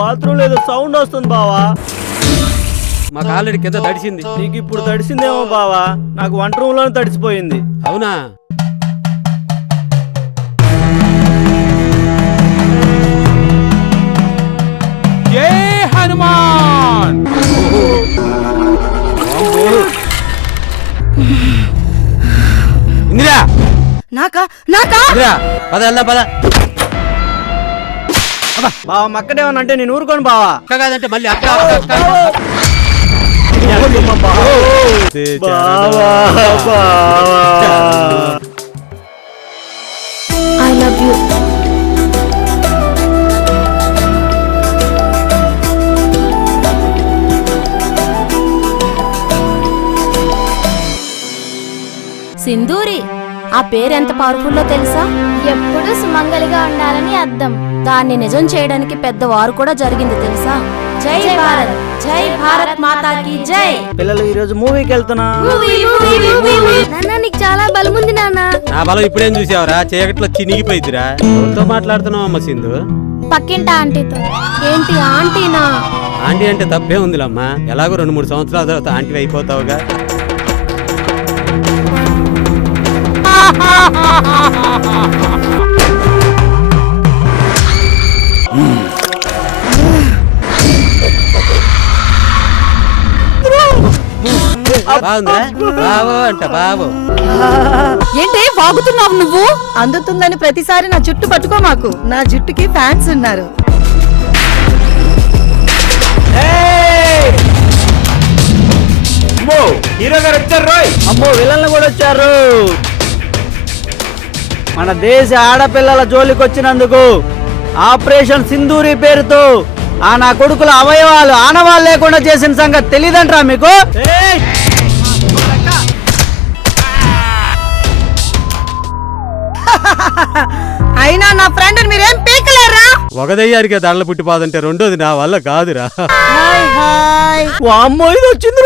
Bathroom లేదు sound వస్తుంది బావా. మాకు ఆల్రెడీ కింద తడిసింది. నీకు ఇప్పుడు తడిసిందేమో బావా, నాకు వంట రూమ్ లోనే తడిసిపోయింది. అవునా? జై హనుమాన్. ఇందిరా నాకా నాకా ఇందిరా పద వెళ్దాం పద. బావా మక్కడేమన్నా అంటే నేను ఊరుకోను బావా. అక్క కాదంటే మళ్ళీ అక్క ఐ లవ్ యూ. సింధూరి, ఆ పేరెంత పవర్ఫుల్లో తెలుసా? ఎప్పుడు సుమంగలిగా ఉండాలని అర్థం. దాన్ని నిజం చేయడానికి పెద్దవారు కూడా జరిగింది తెలుసా? జై భారత్, జై భారత్ మాతాకి జై. పిల్లలు ఈ రోజు మూవీకి వెళ్తున్నా. నాన్న నీకు చాలా బలం ఉంది నాన్న. నా బలం ఇప్పుడేం చూసావరా? చీకట్లో చినిగిపోయిద్దిరా. ఎవరితో మాట్లాడుతున్నావు అమ్మ సింధు? పక్కింట ఆంటీతో. ఏంటి ఆంటీనా? ఆంటీ అంటే తప్పే ఉందిలమ్మా. ఎలాగో 2-3 సంవత్సరాల తర్వాత ఆంటీ అయిపోతావుగా. బాగుందా? బావో అంట బావో. ఏంటి వాగుతున్నావు నువ్వు? అందుతుందని ప్రతిసారి నా జుట్టు పట్టుకో మాకు. నా జుట్టుకి ఫ్యాన్స్ ఉన్నారు. హీరో గారు వచ్చారు. అమ్మో విలన్లు కూడా వచ్చారు. మన దేశ ఆడపిల్లల జోలికి వచ్చినందుకు ఆపరేషన్ సింధూరి పేరుతో ఆ నా కొడుకుల అవయవాలు ఆనవాళ్ళు లేకుండా చేసిన సంగతి తెలియదంట్రా మీకు? అయినా నా ఫ్రెండ్ మీరేం పీకలేరా? ఒక దయ్యానికి దళ్ళ పుట్టిపోదంటే రెండోది నా వల్ల కాదురా. Hi hi. అమ్మో ఇది వచ్చింది.